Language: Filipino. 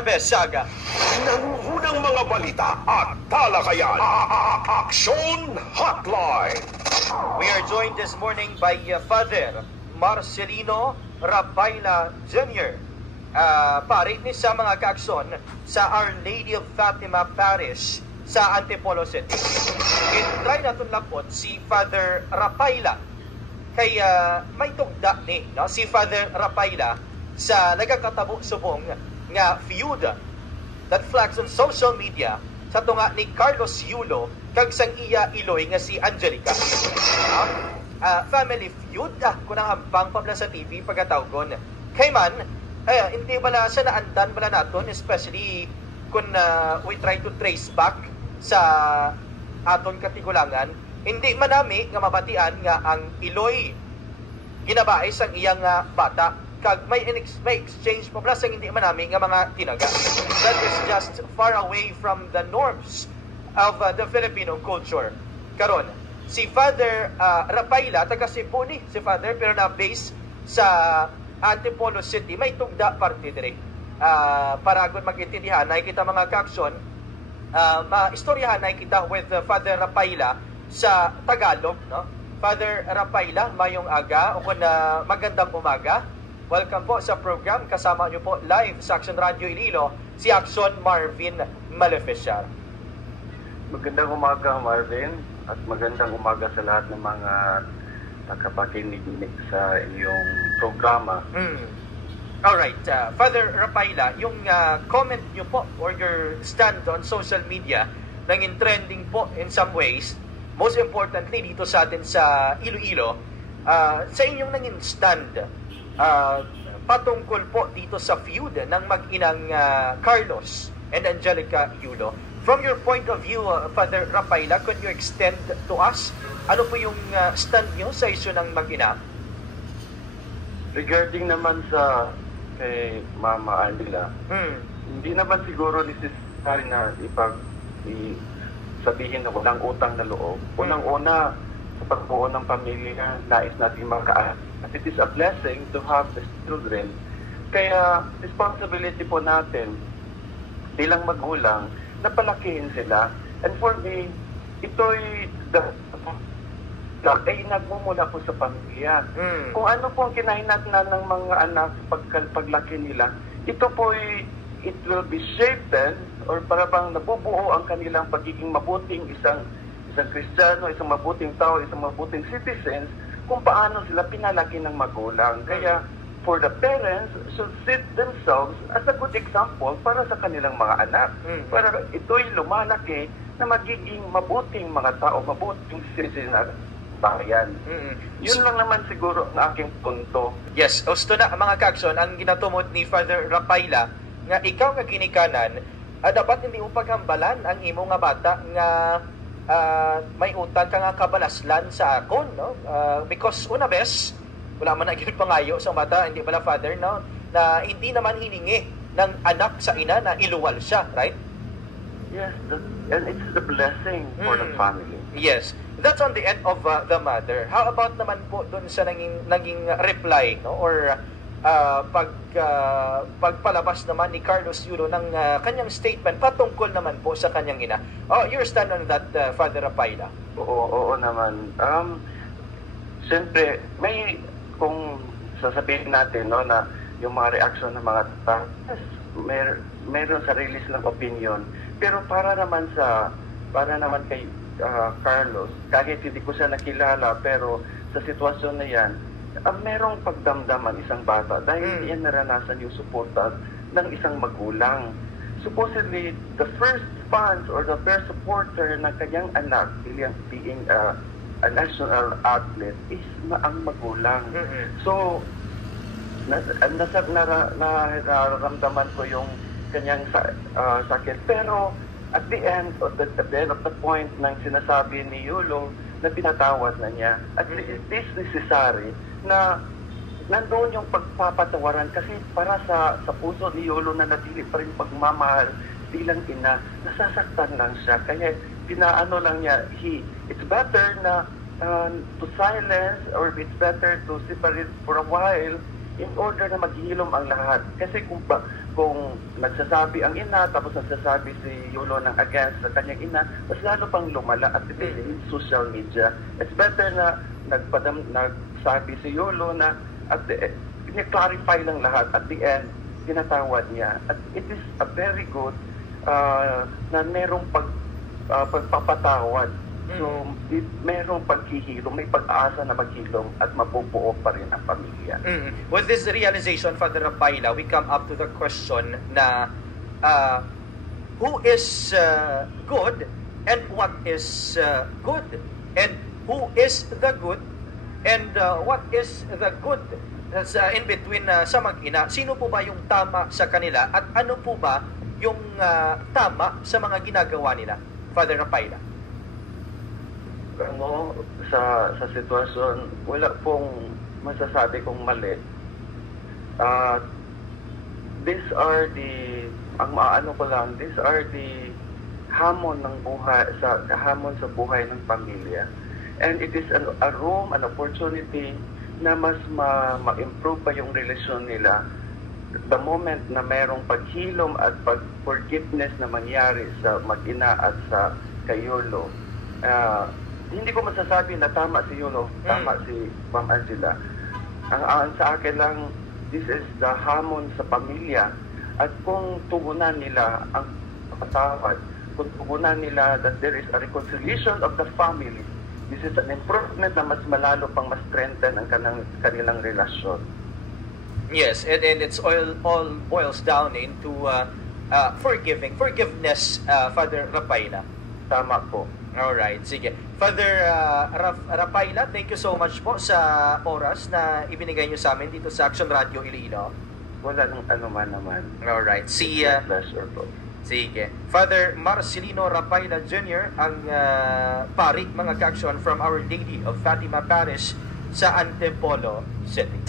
Huwebes Saga. Nangungunang mga balita at talakayan. Action Hotline. We are joined this morning by Father Marcelino Rapaila Jr. Pare ni sa mga kaakson sa Our Lady of Fatima Parish sa Antipolo City. Try natin lapot si Father Rapaila. Kaya may tugda ni si Father Rapaila sa nagakatabo subong nga feud that flags on social media sa tunga ni Carlos Yulo kag sang iya iloy nga si Angelica. Family feud kung ang hambang pabla sa TV pagkatawgon. Kay man, hindi bala sa naandan bala naton, especially kung we try to trace back sa aton katigulangan, hindi manami nga mabatian nga ang iloy ginabae sang iyang bata kag may exchange pa sang hindi manami nga mga tinaga. That is just far away from the norms of the Filipino culture. Karon, si Father Rapaila, taga Cebu ni si Father, pero na-base sa Antipolo City, may tugda parte dire. Para agad mag-intindihan, nakikita mga kaakson, maistoryahan nakikita with Father Rapaila sa Tagalog, no? Father Rapaila, mayong aga, o kung magandang umaga. Welcome po sa program. Kasama niyo po live sa Action Radio Iloilo, si Action Marvin Maleficiar. Magandang umaga, Marvin, at magandang umaga sa lahat ng mga nakapakinig sa iyong programa. Alright, Father Rapaila, yung comment niyo po or your stand on social media nanging trending po in some ways, most importantly dito sa atin sa Iloilo, sa inyong nanging stand patungkol po dito sa feud ng mag-inang Carlos and Angelica Yulo. From your point of view, Father Rapaila, could you extend to us ano po yung stand nyo sa isyu ng mag-ina? Regarding naman sa kay Mama Angela, hindi naman siguro necessary na sabihin na walang utang na loob. Unang-una, sa pagbuo ng pamilya, nais natin makaas. At it is a blessing to have these children. Kaya, responsibility po natin bilang magulang na palakihin sila. And for me, ito'y ay nagmumula po sa pamilya. Kung ano po ang kinahinatnan ng mga anak paglaki nila, ito po it will be shaped or para bang nabubuo ang kanilang pagiging mabuting isang Kristiyano, isang mabuting tao, isang mabuting citizens, kung paano sila pinalaki ng magulang. Kaya, for the parents should set themselves as a good example para sa kanilang mga anak. Para ito'y lumalaki na magiging mabuting mga tao, mabuting citizen na bayan. Yun lang naman siguro ang aking punto. Yes, gusto na mga kakson, ang ginatumot ni Father Rapaila, nga ikaw nga ginikanan, dapat hindi mo paghambalan ang imo nga bata nga may utang ka nga kabalaslan sa akon, no? Because una bes, wala man naging pangayo sa bata, hindi pala Father, no? Na hindi naman hiningi ng anak sa ina na iluwal siya, right? Yes, and it's the blessing for the family. Yes, that's on the end of the mother. How about naman po dun sa naging reply, no? Or pagpalabas naman ni Carlos Yulo ng kanyang statement patungkol naman po sa kanyang ina. Your stand on that, Father Rapaila? Oo naman. Siyempre, may kung sasabihin natin no, na yung mga reaction ng mga tao, mayroon sarili silang opinion. Pero para naman kay Carlos, kahit hindi ko siya nakilala, pero sa sitwasyon na yan, merong pagdamdaman isang bata dahil hindi yan naranasan yung suporta ng isang magulang. Supposedly, the first fans or the first supporter ng kanyang anak, being a national athlete, is ang magulang. So, nararamdaman ko yung kanyang sakit. Pero, at the end of the point ng sinasabi ni Yulo, na pinatawad na niya. At it is necessary na nandoon yung pagpapatawaran kasi para sa puso ni Yulo na natili pa rin pagmamahal bilang ina, nasasaktan lang siya. Kaya pinaano lang niya, it's better na to silence or it's better to separate for a while in order na maghilom ang lahat. Kasi kung kung nagsasabi ang ina, tapos nagsasabi si Yulo ng against sa kanyang ina, mas lalo pang lumala at in social media. It's better na nagsabi si Yulo na at clarify lang lahat. At the end, tinatawad niya. At it is a very good na merong pagpapatawad. So, merong paghihilom, may pag-asa na maghilom at mabubuo pa rin ang pamilya. With this realization, Father Rapayla, we come up to the question na who is good and what is good? And who is the good and what is the good? That's in between sa mag-ina. Sino po ba yung tama sa kanila at ano po ba yung tama sa mga ginagawa nila? Father Rapayla. Sa sitwasyon, wala pong masasabi kong mali. These are the hamon ng buhay hamon sa buhay ng pamilya. And it is an opportunity na mas ma-improve pa yung relasyon nila the moment na merong paghilom at pag-forgiveness na mangyari sa mag-ina at sa kayulo. Hindi ko masasabi na tama si Yulo, tama si Ma'am Angela. Ang sa akin lang, this is the hamon sa pamilya. At kung tugunan nila ang patawad, kung tugunan nila that there is a reconciliation of the family, this is an improvement na mas malalo pang mas strengthen ang kanilang relasyon. Yes, and it's all boils down into forgiveness, Father Rapayla. Tama po. Alright, sige. Father Rapayla, thank you so much po sa oras na ibinigay nyo sa amin dito sa Action Radio Iloilo. Wala nang anuman naman. Alright, pleasure po. Sige. Father Marcelino Rapayla Jr., ang pari, mga ka-action from Our Lady of Fatima Parish sa Antipolo City.